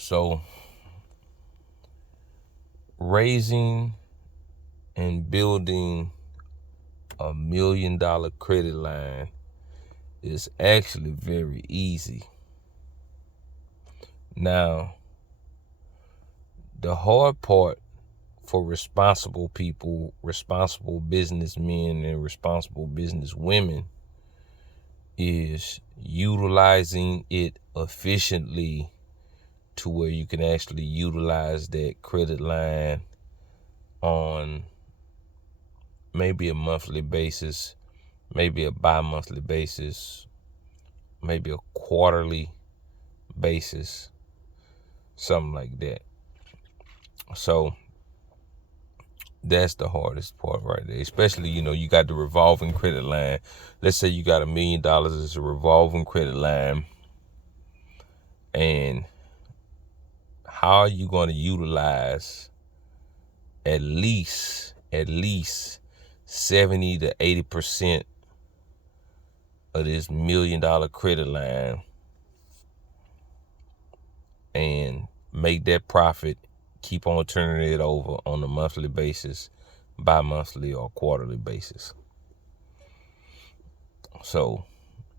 So raising and building $1 million credit line is actually very easy. Now, the hard part for responsible people, responsible businessmen, and responsible businesswomen is utilizing it efficiently to where you can actually utilize that credit line on maybe a monthly basis, maybe a bi-monthly basis, maybe a quarterly basis, something like that. So that's the hardest part right there. Especially, you got the revolving credit line. Let's say you got $1 million as a revolving credit line. And how are you going to utilize at least 70 to 80% of this $1 million credit line and make that profit, keep on turning it over on a monthly basis, bi-monthly or quarterly basis? So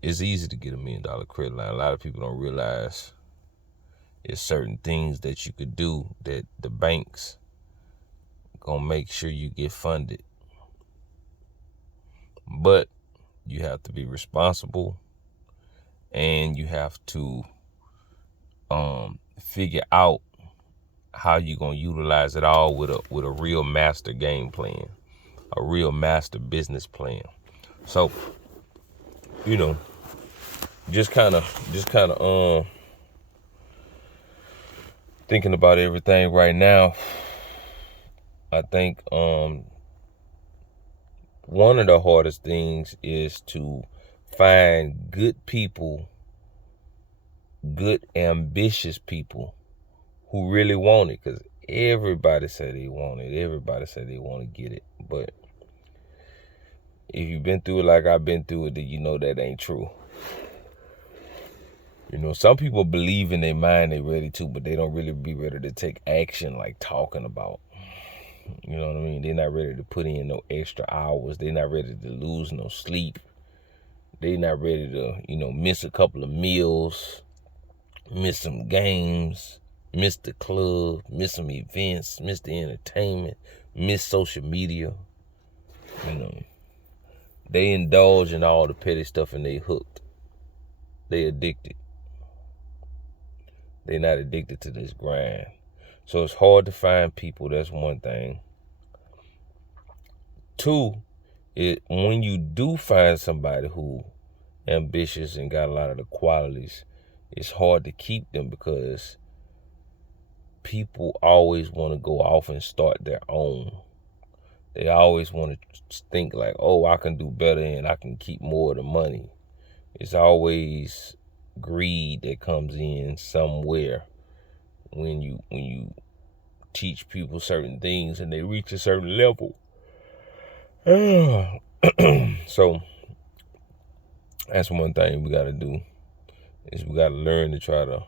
it's easy to get $1 million credit line. A lot of people don't realize there's certain things that you could do that the banks gonna make sure you get funded. But you have to be responsible, and you have to figure out how you're gonna utilize it all with a real master game plan, a real master business plan. So, just kind of thinking about everything right now. I think one of the hardest things is to find good people, good ambitious people who really want it, because everybody say they want it. Everybody say they want to get it. But if you've been through it like I've been through it, then you know that ain't true. Some people believe in their mind they're ready to, but they don't really be ready to take action like talking about. You know what I mean? They're not ready to put in no extra hours. They're not ready to lose no sleep. They're not ready to, miss a couple of meals, miss some games, miss the club, miss some events, miss the entertainment, miss social media. They indulge in all the petty stuff and they hooked. They addicted. They're not addicted to this grind. So it's hard to find people. That's one thing. Two, when you do find somebody who ambitious and got a lot of the qualities, it's hard to keep them because people always want to go off and start their own. They always want to think like, oh, I can do better and I can keep more of the money. It's always greed that comes in somewhere when you teach people certain things and they reach a certain level. So that's one thing we got to do, is we got to learn to try to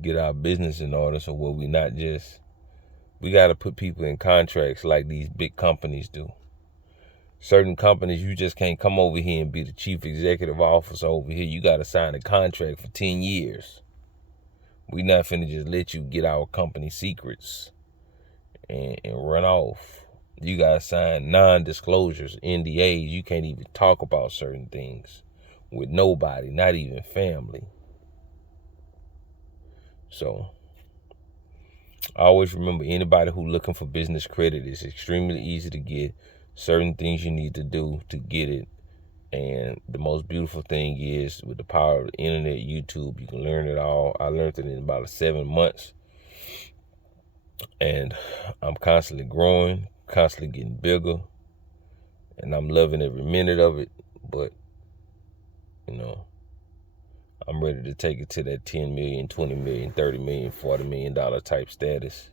get our business in order, so we got to put people in contracts like these big companies do. Certain companies, you just can't come over here and be the chief executive officer over here. You got to sign a contract for 10 years. We not finna just let you get our company secrets and run off. You got to sign non-disclosures, NDAs. You can't even talk about certain things with nobody, not even family. So I always remember, anybody who looking for business credit, is extremely easy to get. Certain things you need to do to get it. And the most beautiful thing is, with the power of the internet, YouTube, you can learn it all. I learned it in about 7 months. And I'm constantly growing, constantly getting bigger. And I'm loving every minute of it. But, I'm ready to take it to that 10 million, 20 million, 30 million, $40 million type status.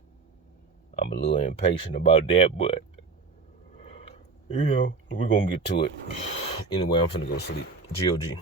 I'm a little impatient about that, but we're going to get to it. Anyway, I'm finna go sleep. GOG.